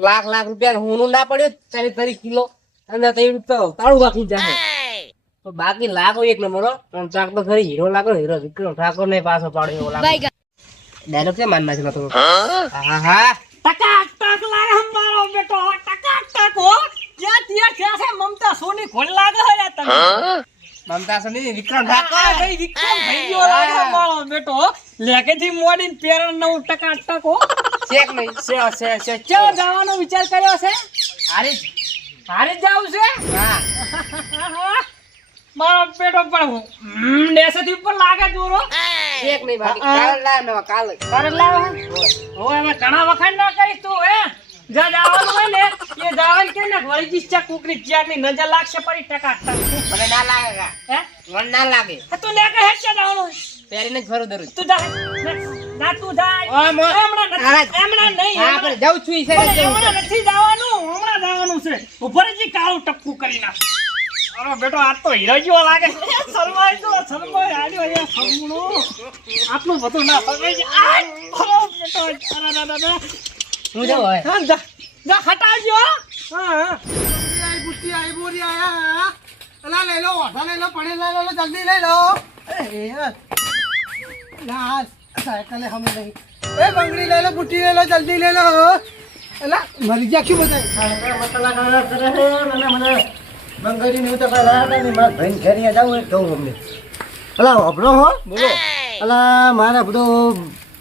લાખ રૂપિયા હોનું ના પડ્યો 30 કિલો અને તો તાળું બાકી જાય તો બાકી લાગો એક નંબર હો ચાક તો ખરી હીરો લાગો હીરો વિક્રમ ઠાકોર ને પાછો પાડ્યો એવો લાગે ડાયલોગ છે માન નાખી તો હા હા ટકાટક લાગે હમારો બેટો ટકાટક હો ક્યાં ત્યાં છે મમતા સોની ખોલ લાગે હે યાર તમે મમતા સોની વિક્રમ ઠાકોર ભાઈ વિક્રમ ભાઈ ગયો લાગે હમારો બેટો લેકેથી મોડીન પેરણ 9 ટકાટક હો ચેક નહીં છે ક્યાં જવાનો વિચાર કર્યો છે હારી જાવ છે હા મારો પેટો પણ નેસેથી ઉપર લાગે દૂરો ચેક નહીં બાકી કાલ લાવ કાલ લાવ હવે હવે ઘણા વખાણ ના કરીશ તું હે જા જવાનું હોય ને એ જવાનું કે ને વળી જીસ્ચા કુકરી ચારની નજર લાગશે પડી ટકાટક મને ના લાગે હે મને ના લાગે તું ને કે હેડ જવાનું પહેરીને જ ફરું દરું તું જા ના તું જા હમણાં નહીં હા પણ જાઉં છું ઈ સાઈડ હમણાં નથી જવાનું છે ઉપર જ કાળું ટપકું કરી નાખ અરે બેટો આ તો હીરો જેવો લાગે સરમાય આડ્યો અહીંયા સરમણો આટલું બધું ના સરમાય બેટો હું જાઉં હવે હા જા હટાવજો હા બુટ્ટી આઈ બોરી આયા અલા લઈ લો ઓઢા લઈ લો પડે લઈ લો જલ્દી લઈ લો એ ના સાયકલે હમ નહીં એ બંગડી લઈ લો બુટ્ટી લઈ લો જલ્દી લઈ લો અલા મરી જા ક્યું બતાય મતલા કરે હે મને બંગડી ની તો પહેલા ની માર ભાઈ ઘરે જાવ કહું અમને અલા ઓબરો હો બોલો અલા મારા બધું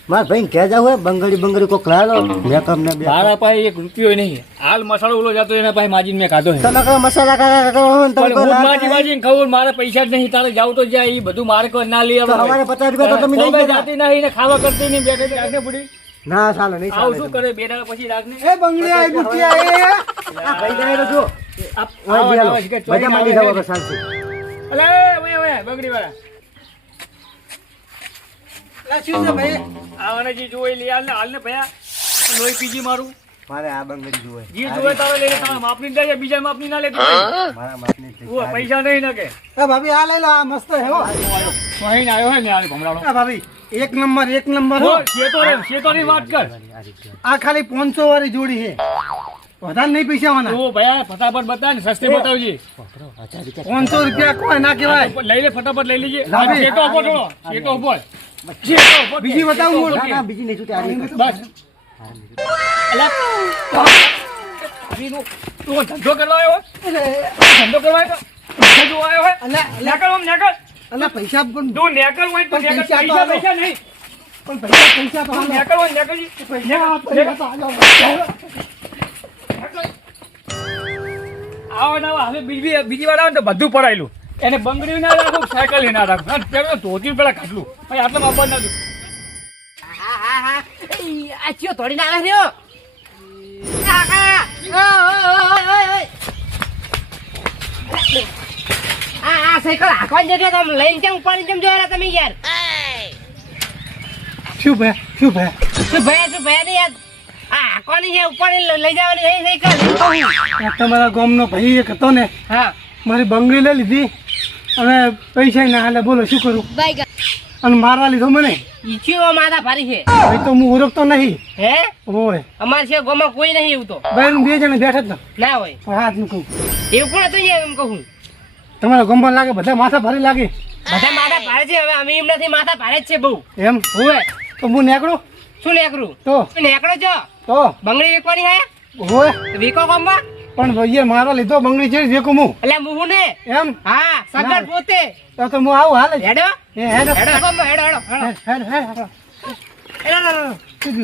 માર ભાઈ ઘરે જાવ હે બંગડી કો ખલાલો મેકઅપ ને બે મારા પાસે 1 રૂપિયો નહીં હાલ મસાલો ઓલો જાતો એના પાસે માજીને મેં ખાધો છે તને મસાલા કાકા પણ હું માજી ખાવું મારા પૈસા જ નહીં તારે જાવ તો જાય એ બધું મારે કોઈ ના લઈ આવે અમારે 50 રૂપિયા તો તમે લઈ તમે જાતી નહીં ને ખાવા કરતી નહીં બેઠે રાખને પડી ના ચાલો નહીં આવ શું કરે બે દાડા પછી રાખને એ બંગડી આઈ બુટ્ટી આઈ આ ભાઈ ગયેલો જો બધા માંડી જાવ બસ ચાલશે અલે ઓય બગડી વાળા લા શું છે ભાઈ આવાને જી જોઈ લે હાલ ને ભયા લોહી પીજી મારું મારે આ બંગડી જોવે જી જોવે તારે લઈને તમારા માપની દે બીજા માપની ના લેતી મારા માપની ઓ પૈસા નહીં નાખે એ ભાભી આ લઈ લો આ મસ્ત હે હો વહીને આવ્યો હે ને આ ભમરાડો આ ભાભી એક નંબર હો શેતોની વાત કર આ ખાલી 500 વાળી જોડી છે વધારે નહીં પૈસા વાના ઓ ભયા ફટાફટ બતા ને સસ્તી બતાવજે 500 રૂપિયા કોઈ ના કહેવાય લઈ લે ફટાફટ લઈ લેજે લાવી. શેતો ઉભો થોડો શેતો ઉભો બીજી બતાવું ના બીજી નહીં છૂટે બસ અલા તું ધંધો કરવા આવ્યો ધંધો કરવા આવ્યો ધંધો આવ્યો હે અલા નેકળ ઓમ નેકળ અલા પૈસા પણ તું નેકળ હોય તો પણ નેકળ પૈસા તો પૈસા નહીં પણ પૈસા તો તું હાલો. નેકળ હોય નેકળજી પૈસા તો હાલો. આવો ના હવે બીજી વાર આવે ને તો બધું પડાયેલું એને બંગડી ના રાખું સાયકલ ના રાખું પેલો ધોતી પેલા કાઢલું ભાઈ આટલા બાબત નથી હા આ ચિયો તોડી ના આવે રહ્યો આ સાયકલ હાકવા જ જતો તમે લઈને કેમ ઉપાડી કેમ જોયા તમે યાર શું ભાઈ શું ભયા ને યાર આ હાકવાની છે ઉપાડી લઈ જવાની છે સાયકલ આ તમારા ગામનો ભાઈ એક હતો ને હા મારી બંગડી લઈ લીધી અને પૈસા ના હાલે બોલો શું કરું અને મારવા લીધો મને ઈચ્છ્યો માથા ભારી છે ભાઈ તો હું ઓળખતો નહીં હે હોય અમારે છે ગામમાં કોઈ નહીં એવું તો ભાઈ બે જણા બેઠા જ ના હોય હાથ નું કહું એવું પણ હતું યાર એમ કહું તમારા ગામમાં લાગે બધા માથા ભારે લાગે બધા માથા ભારે છે હવે અમે એમ નથી માથા ભારે જ છે બહુ એમ હોય તો હું નીકળું શું નેકરું તો નેકળો છો તો બંગડી વેકવાની હે હોય વીકો ગામમાં પણ ભાઈએ મારા લીધો બંગડી છે દેખું હું એટલે મુહુ ને એમ હા સગર પોતે તો હું આવું હાલે હેડો એ હેડ હેડો ગામમાં હેડો હેડો હેડ હેડ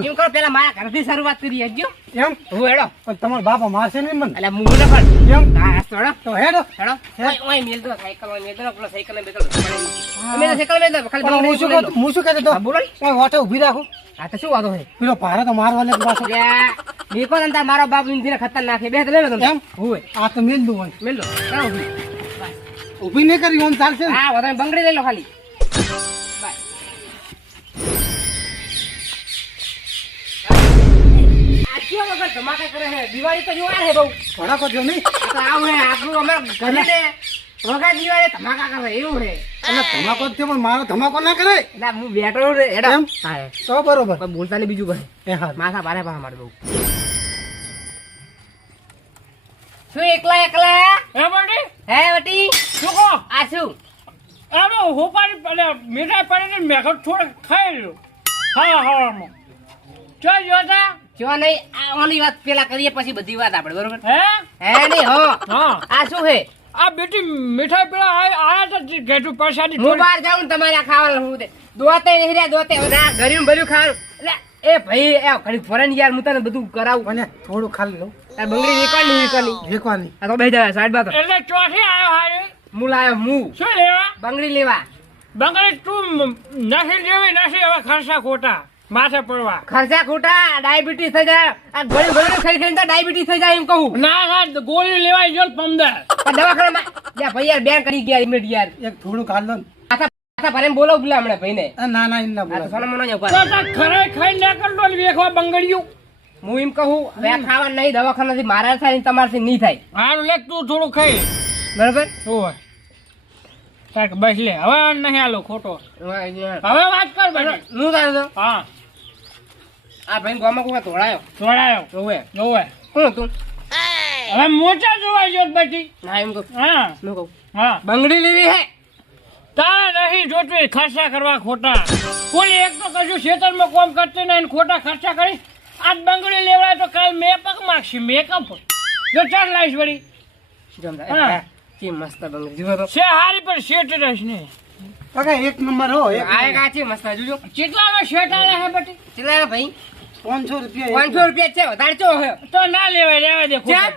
એમ કરો પેલા મારા ઘરથી શરૂઆત કરી હજો એમ હું હેડો પણ તમારા બાપા મારશે નહીં મને એટલે મુહુ ને પણ એમ હા હેડો તો હેડ હેડો ઓય મેલ દો સાયકલ ઓય મેલ દો પેલો સાયકલ ને બેકલ તમે સાયકલ મેલ દો ખાલી પણ હું શું કહેતો હા, બોલો ને. તો વાટે ઊભી રાખું આ તો શું વાતો છે પેલો ભારે તો મારવા લે પાછો વીકો અંતર મારો બાપ ઇન્દિરા ખતરનાક છે બે તો લેવો તમે એમ હોય આ તો મેલ દઉં હોય મેલ દો ચાલો ઊભી. ઊભી નહીં કરી ઓમ ચાલશે ને? હા વધારે બંગડી લઈ લો ખાલી બાય આ કેવો વગર ધમાકા કરે છે દિવાળી તો જોવા છે બહુ ભડાકો જો નહીં આ તો આવું હે આપણું અમારે ઘરે ને વગર દિવાળી ધમાકા કરે એવું છે એટલે ધમાકો જ થયો પણ મારો ધમાકો ના કરે એટલે હું બેઠો રે હેડો એમ? હા તો બરોબર પણ બોલતા નહીં બીજું કહે એ હા માથા ભારે પા મારે બહુ શું એકલા એકલા હે બટી હે વટી શું કહો આ શું અરે હોપારી એટલે મીઠાઈ પાડીને મેઘો થોડે ખાઈ લ્યો હા ચાલ જોતા જો નહીં આ ઓની વાત પેલા કરીએ પછી બધી વાત આપણે બરોબર હે હે નહીં હો હા આ શું હે આ બેટી મીઠાઈ પેલા આયા તો ઘેટું પ્રસાદી હું બહાર જાઉં ને તમારે આ ખાવાનું હું દોતે નહીં રહ્યા દોતે હવે આ ગરીબ ભર્યું ખાવાનું એટલે એ ભાઈ એ ઘડી ફોરેન યાર હું તને બધું કરાવું મને થોડું ખાલી લઉં આ બંગડી વેકવાની વેકવાની આ તો બે જાય સાઈડ બાતો એટલે ચોથી આવ્યો હારે હું લાયો હું શું લેવા બંગડી લેવા બંગડી તું નથી લેવી નથી હવે ખર્ચા ખોટા માથે પડવા ખર્ચા ખોટા ડાયાબિટીસ થઈ જાય આ ગળ્યું ગળ્યું ખાઈ ખાઈને તો ડાયાબિટીસ થઈ જાય એમ કહું ના ના ગોળી લેવાય જો 15 આ દવાખાનામાં યા ભાઈ યાર બેન કરી ગયા ઇમિડિયેટ યાર એક થોડું ખાલી લઉં પાછા ભરે બોલો બોલા હમણાં ભાઈને ના ના એમ ના આ તો બોલો સોના મોનો જ ઉભા તો તાર ખરે ખાઈ ના કરતો ને વેખવા બંગડીયું હું એમ કહું હવે આ ખાવાનું નહીં દવાખાનાથી મારા થાય ને તમારથી નહીં થાય હારું લે તું થોડું ખાઈ બરોબર ઓય તાક બસ લે હવે નહીં આલો ખોટો હવે વાત કર બેટી હું તારે તો હા આ ભાઈ ગામમાં કોઈ તોડાયો જોડાયો ઓવે ઓય હું તું હવે મોટા જોવા જો બેટી ના એમ કહું હા હું કહું હા બંગડી લેવી હે તારે નહીં જોતું ખર્ચા કરવા ખોટા કોઈ એક તો કશું ખેતરમાં કોમ કરતી નહીં ને ખોટા ખર્ચા કરી આજ બંગડી લેવડાય તો કાલ મેકઅપ માગશે મેકઅપ જો ચાલ લાવીશ વળી જમતા હા. કે મસ્ત બંગડી જીવો તો છે હારી પર શેટ રસ ને કાકા એક નંબર હો એક આ કાચી મસ્ત જોજો કેટલાનો શેટ આલે હે બેટી ચલા ભાઈ 500 રૂપિયા 500 રૂપિયા છે વધારે ચો હે તો ના લેવાય લેવા દે ખોટા.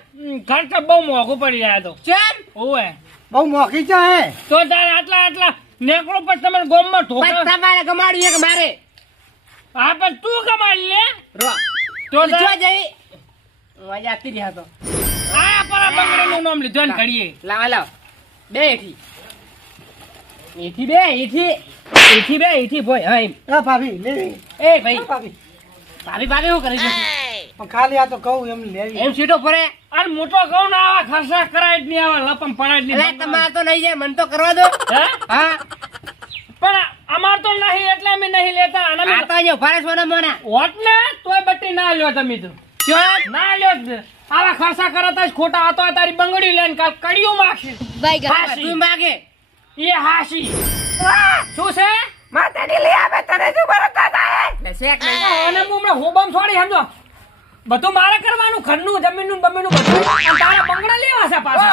ખર્ચા બહુ મોંઘું પડી જાય તો ચમ ઓવે બહુ મોંઘી છે હે તો તારે આટલા નેકળો પર તમે ગોમમાં પણ ઠોકા તમારે ગમાડ્યું એક મારે હા પણ તું કમાઈ લે રો તો તો તારે- જઈ મજા આપતી રહ્યા તો આ પર બંગડીનું નામ લીધું ને ઘડીએ લાવા લાવ બે એઠી એઠી બે એઠી બે એઠી ભોય હા એમ એ ભાભી લેવી એ ભાઈ ભાભી ભાભી ભાભી શું કરી છે પણ ખાલી આ તો કહું એમ લેવી એમ સીટો ફરે અને મોટો કહું ને આવા ખર્ચા કરાય જ નહીં આવા લપમ પડાય જ એટલે નહીં તમારે તો નહીં જાય મને તો કરવા દો હે હા પણ અમાર તો નહીં એટલે અમે નહીં લેતા અને આ તો અહીંયા ઉભા રહે સોના મોના હોત ને તોય બટ્ટી ના લ્યો તમે તો ચમ ના લ્યો જ. આવા ખર્ચા કરતા જ ખોટા હતો તારી બંગડી લઈને કાલ કડિયું માગશે હા તું માગે એ હાસી શું છે માતાજી લઈ આવે તને શું બરકત આવે શેક નહીં અને હું હમણાં હોબામ થોડી સમજો બધું મારે કરવાનું ઘરનું જમીનનું બમીનું બધું અને તારા બંગડા લેવા છે પાછા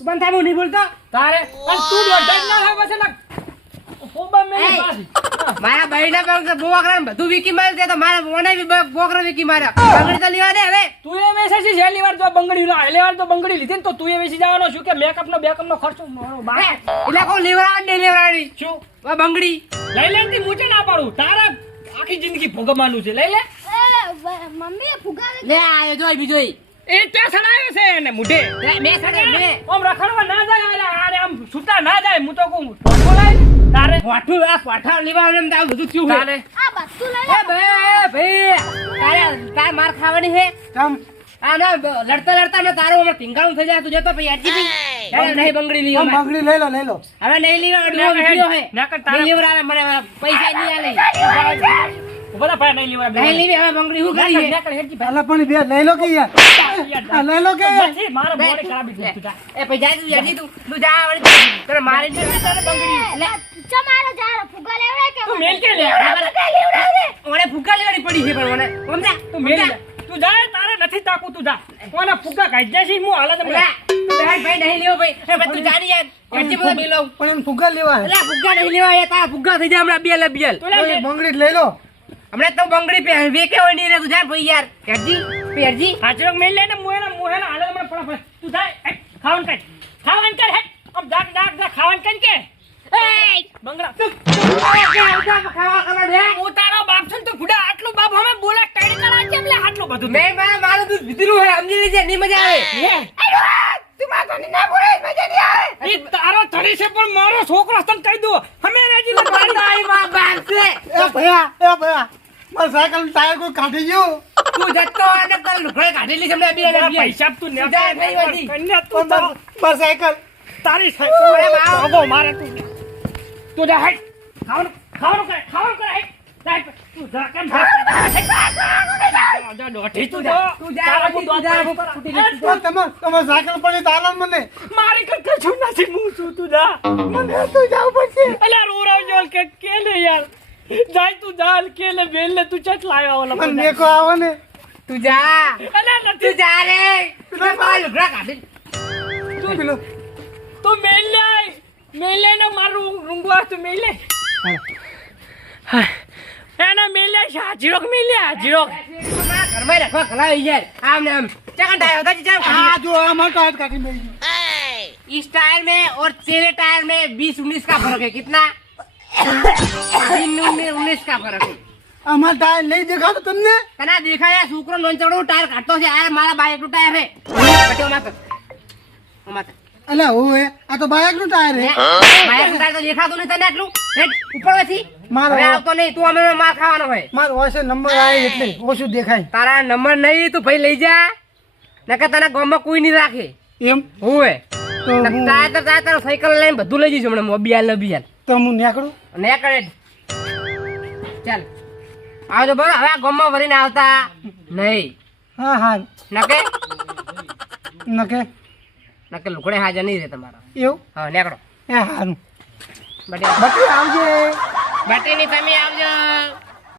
બંધ થાય હું નહીં બોલતો તારે અને તું દોઢ જ ના થાય પછી ના હોબામ મેલી એય. પાછી હા. મારા ભાઈના પગ બોકરા બધું વીકી માર્યું છે તો મારા મોને બી બોકરા વીકી માર્યા બંગડી તો લેવા દે હવે તું એ વેચે છે છેલ્લી વાર તો બંગડી પહેલી વાર તો બંગડી લીધી ને તો તું એ વેચી જવાનો છું કે મેકઅપ નો ખર્ચો મારો બાપ. એટલે કોઈ લેવરાવા નહીં લેવરાવાની શું આ બંગડી લઈ લે ને મૂચે ના પાડું તારા આખી જિંદગી ભોગવવાનું છે લઈ લે મમ્મી ફુગાવે લે આયો જોઈ બીજો એ ત્યાં સડાયો છે એને મુઢે મે સડે મે આમ રખડવા ના જાય આરે આમ છૂટા ના જાય હું તો કહું ટોકો લાય તારે વાઠું આ પાઠા લેવા એમ દાવ બધું થયું તારે આ બધું લઈ એ ભાઈ તારે માર ખાવાની છે તમ આ ના લડતા ને તારો હમણાં ટીંગાણું થઈ જાય તું જતો પછી અરજી નહીં બંગડી લીધો તમ બંગડી લઈ લો હવે નહીં લીધો એટલે વિડિયો હે નહીં લેવરાવે મને પૈસા નહીં આલે બધા ભાઈ નહીં લેવા નહીં લીધી હવે બંગડી હું કરી છે અલા પણ બે લઈ લો કે યાર આ લઈ લો કે નથી મારા બોડી ખરાબ થઈ ગઈ એ પછી જા તું યાદી તું જા વળી તને મારે છે તને બંગડી લે ચમારો જારો ફુગા લેવડા કે તું મેલ કે લે ઓને ફૂકા લેવાની પડી છે પણ મને સમજા તું મેલ લે. તું જા તારે નથી તાકું તું જા કોના ફુગા કાઢી જાય છે હું હાલત ભાઈ નહીં લેવો ભાઈ એ ભાઈ તું જાની યાર કેટલી બધા બેલો પણ એને ફુગ્ગા લેવા હે અલા ફુગ્ગા નહીં લેવા યાર તારા ફુગ્ગા થઈ જાય હમણાં બેલ બેલ ઓય બંગડી લઈ લો હમણાં તો બંગડી પે વેકે હોય નહીં રે તું જા ભાઈ યાર પેરજી હાચડક મેલ લે ને મોહેના હાલત મને પડા તું જા ખાવન કર હે આમ ડાક ખાવન કર કે એ બંગડા ખાવા કરવા દે ઉતારો બાપ છે ને તો ગુડા આટલું બાપ અમે બોલા ટાડી કરા કેમ લે આટલું બધું મેં મારું દૂધ પીધું હે સમજી લેજે નહીં મજા આવે તું માતો ના બોલે મજા નહીં આવે એ તારો ધડી છે પણ મારો છોકરો તને કહી દો અમે રાજી ને તારી તારી માં બાપ છે એ ભયા મારા સાયકલ ટાયર કોઈ કાઢી ગયું તું જતો અને તને લુગડે કાઢેલી છે હમણાં બે બે પૈસા તું ને જા નહીં વધી. કન્યા તું પણ મારા સાયકલ તારી અરે સાઈડ બાપ. આગો મારે તું જા હેડ ખાવાનું કરે હેડ તું જા કેમ ભાગતા જા દોઢી તું જા તારા હું દોત ફૂટી ગઈ. તમે સાયકલ પડી તાલા મને મારી કઈ કશું નથી હું છું તું જા મને તું જાવ પડશે અલ્યા રોરાવ જો કે લે યાર જાય તું જા કે લે બેલ લે તું ચટ લાવ્યો ઓલા મને મેકો આવો ને તું જા અલ્યા તું નથી જા રે તું બાલ લુગડા કાઢી તું પેલો તું મેલ લે ને મારું રૂંગવા તું મેલ લે એના મેલ લે હાજીરોક મેલ લે હાજીરોક ઘરમાં રાખવા ખલાવી યાર આમ ને આમ ચકન ટાયર होता जी આ જો આ માર ટાયર કાઢી મેલી इस टायर में और तेरे टायर में 20-19 का फर्क है कितना 19 का फर्क है અમાર ટાયર લઈ દેખાતો તમને कना देखा यार सुकरो नोंचड़ो टायर काटतो से यार मारा बाइक નું टायर है बटे मत અલા ઓએ આ તો બાઇક નું ટાયર હે બાઇક નું टायर तो દેખાતો નહીં તને એટલું ઉપર વેથી મારો હવે આવતો નહીં તું અમે માર ખાવાનો હોય માર ઓસે નંબર આવે એટલે ઓછું દેખાય તારા નંબર નહીં તું ભાઈ લઈ જા નકર તને ગામમાં કોઈ નહીં રાખે એમ હું તો હું ટાયર તારો સાયકલ લઈને બધું લઈ જઈશ હમણાં મોબિયાલ ને બિયાલ તો હું નીકળું ને કરે ચાલ આવજો બરો હવે આ ગામમાં વરીને આવતા નહીં હા હા નકે નકે લુકડે હાજર નહીં રહે તમારા એવું હા નીકળો એ હારું બટે બાકી આવજે બટેની તમે આવજો